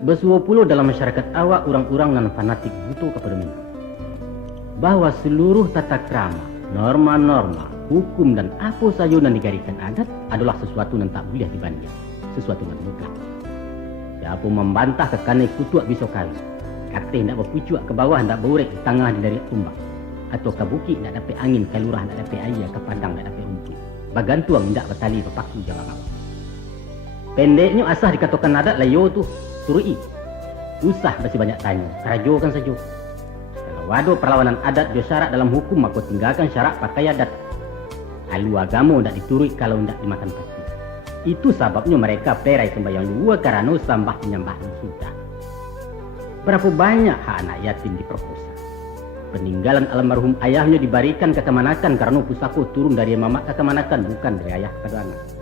Bersuah pula dalam masyarakat awak orang-orang nan fanatik butuh kepada minat. Bahawa seluruh tata krama, norma-norma, hukum dan apa saja yang digarikan adat adalah sesuatu yang tak boleh dibanding, sesuatu yang mutlak. Siapa membantah kekanai kutuak bisa kali, kata hendak berpucuk ke bawah, hendak berurek di tengah dari tumbang, atau ke bukit hendak dapat angin, ke lurah hendak dapat air, ke padang hendak dapat rumput, bagantuang hendak bertali berpaku jalan awak. Pendeknya asah dikatakan adat layo tu turui. Usah masih banyak tanya, kerajokan saja. Kalau ada perlawanan adat jo syarat dalam hukum, maka tinggalkan syarat pakai adat. Alu agama hendak diturut kalau hendak dimakan pasti. Itu sebabnya mereka perai sembahyang dua karena sambah penyembah sudah. Berapa banyak hak anak yatim diperkosa. Peninggalan almarhum ayahnya diberikan ke kemanakan karena pusaka turun dari mamak ke kemanakan, bukan dari ayah kepada anak.